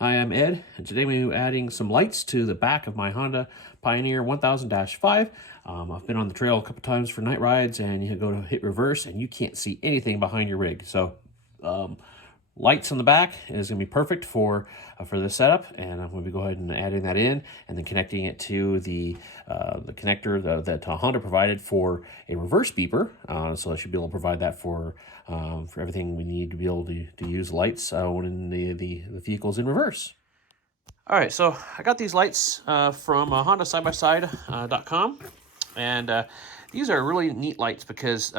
Hi, I'm Ed, and today we're adding some lights to the back of my Honda Pioneer 1000-5. I've been on the trail a couple times for night rides, and you go to hit reverse, and you can't see anything behind your rig. So, lights on the back is going to be perfect for this setup, and I'm going to go ahead and adding that in, and then connecting it to the connector that Honda provided for a reverse beeper. So I should be able to provide that for everything we need to be able to use lights when the vehicle's in reverse. All right, so I got these lights from HondaSideBySide.com, and these are really neat lights because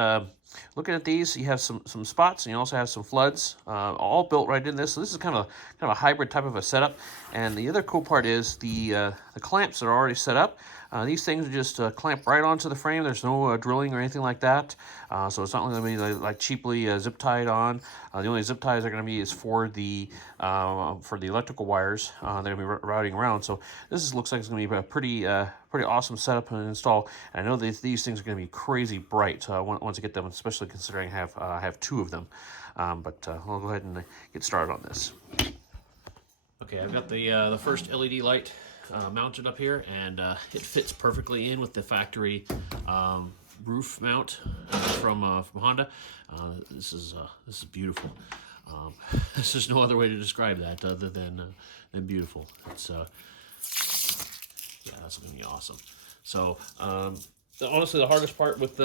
looking at these, you have some spots, and you also have some floods, all built right in this. So this is kind of a hybrid type of a setup. And the other cool part is the clamps that are already set up. These things are just clamp right onto the frame. There's no drilling or anything like that. So it's not going to be like cheaply zip tied on. The only zip ties are going to be is for the electrical wires that are going to be routing around. So this looks like it's going to be a pretty awesome setup and install. And I know these things are going to be crazy bright once I get them, especially considering I have two of them. But we'll go ahead and get started on this. Okay, I've got the first LED light mounted up here, and it fits perfectly in with the factory roof mount from Honda. This is beautiful. There's no other way to describe that other than beautiful. It's yeah, that's gonna be awesome. So honestly, the hardest part with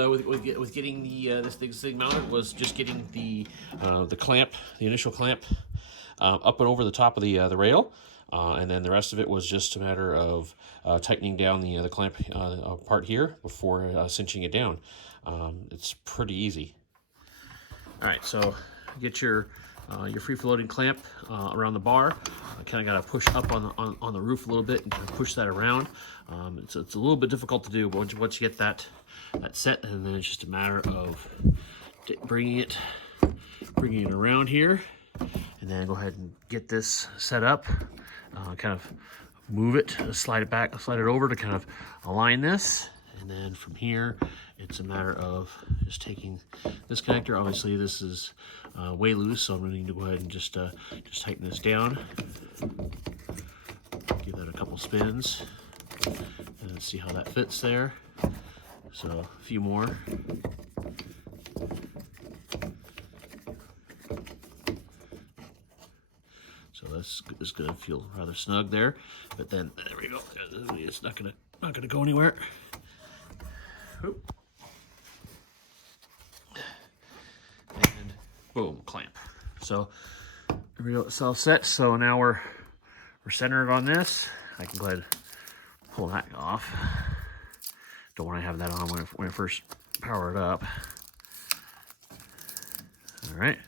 getting this thing mounted was just getting the clamp, the initial clamp, up and over the top of the rail. And then the rest of it was just a matter of tightening down the clamp part here before cinching it down. It's pretty easy. All right, so get your free-floating clamp around the bar. I kind of got to push up on the roof a little bit and kind of push that around. It's a little bit difficult to do, but once you get that set, and then it's just a matter of bringing it around here, and then go ahead and get this set up. Kind of move it, slide it back, slide it over to kind of align this, and then from here it's a matter of just taking this connector. Obviously this is way loose, so I'm going to need to go ahead and just tighten this down, give that a couple spins, and see how that fits there. So a few more. So this is going to feel rather snug there, but then there we go. It's not gonna go anywhere. Oop. And boom, clamp. So there we go. It's all set. So now we're centered on this. I can go ahead and pull that off. Don't want to have that on when I first power it up. All right.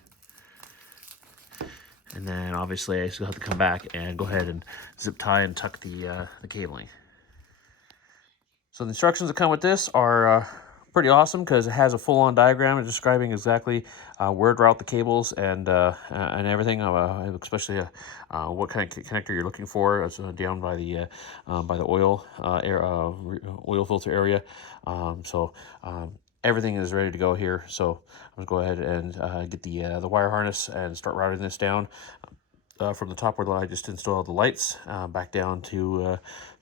And then obviously I still have to come back and go ahead and zip tie and tuck the cabling. So the instructions that come with this are pretty awesome because it has a full-on diagram describing exactly where to route the cables and everything, especially what kind of connector you're looking for. It's down by the oil oil filter area. Everything is ready to go here, so I'm going to go ahead and get the wire harness and start routing this down from the top where I just installed the lights back down to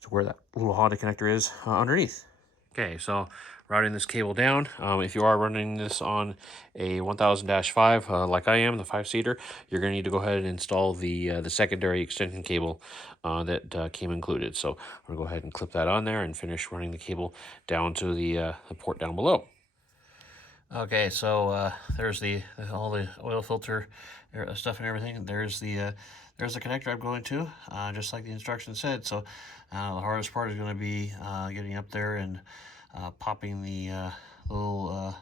where that little Honda connector is underneath. Okay, so routing this cable down. If you are running this on a 1000-5 like I am, the 5-seater, you're going to need to go ahead and install the secondary extension cable that came included. So I'm going to go ahead and clip that on there and finish running the cable down to the port down below. Okay, so there's all the oil filter stuff and everything. There's the connector I'm going to, just like the instructions said. So the hardest part is going to be getting up there and popping the little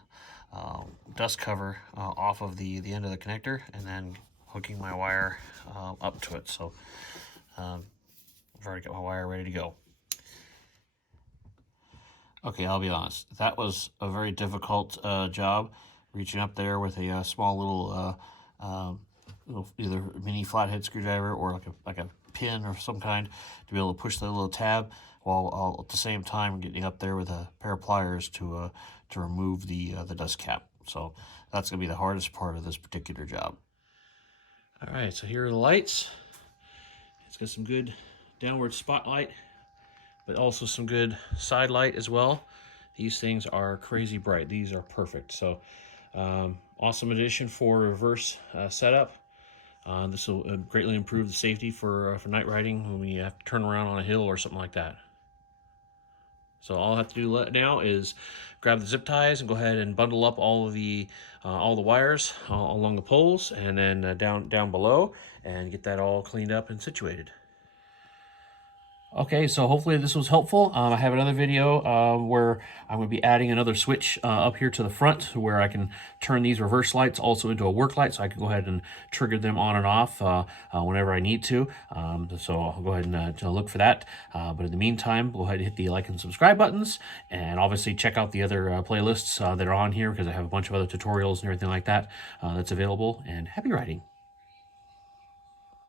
dust cover off of the end of the connector, and then hooking my wire up to it. So I've already got my wire ready to go. Okay, I'll be honest. That was a very difficult job, reaching up there with a small little either mini flathead screwdriver or like a pin of some kind to be able to push the little tab, while at the same time getting up there with a pair of pliers to remove the dust cap. So that's going to be the hardest part of this particular job. All right, so here are the lights. It's got some good downward spotlight, but also some good side light as well. These things are crazy bright. These are perfect. So awesome addition for reverse setup. This will greatly improve the safety for night riding when we have to turn around on a hill or something like that. So all I have to do now is grab the zip ties and go ahead and bundle up all the wires along the poles, and then down below, and get that all cleaned up and situated. Okay, so hopefully this was helpful. I have another video where I'm going to be adding another switch up here to the front where I can turn these reverse lights also into a work light, so I can go ahead and trigger them on and off whenever I need to. So I'll go ahead and look for that. But in the meantime, go ahead and hit the like and subscribe buttons, and obviously check out the other playlists that are on here, because I have a bunch of other tutorials and everything like that that's available. And happy riding!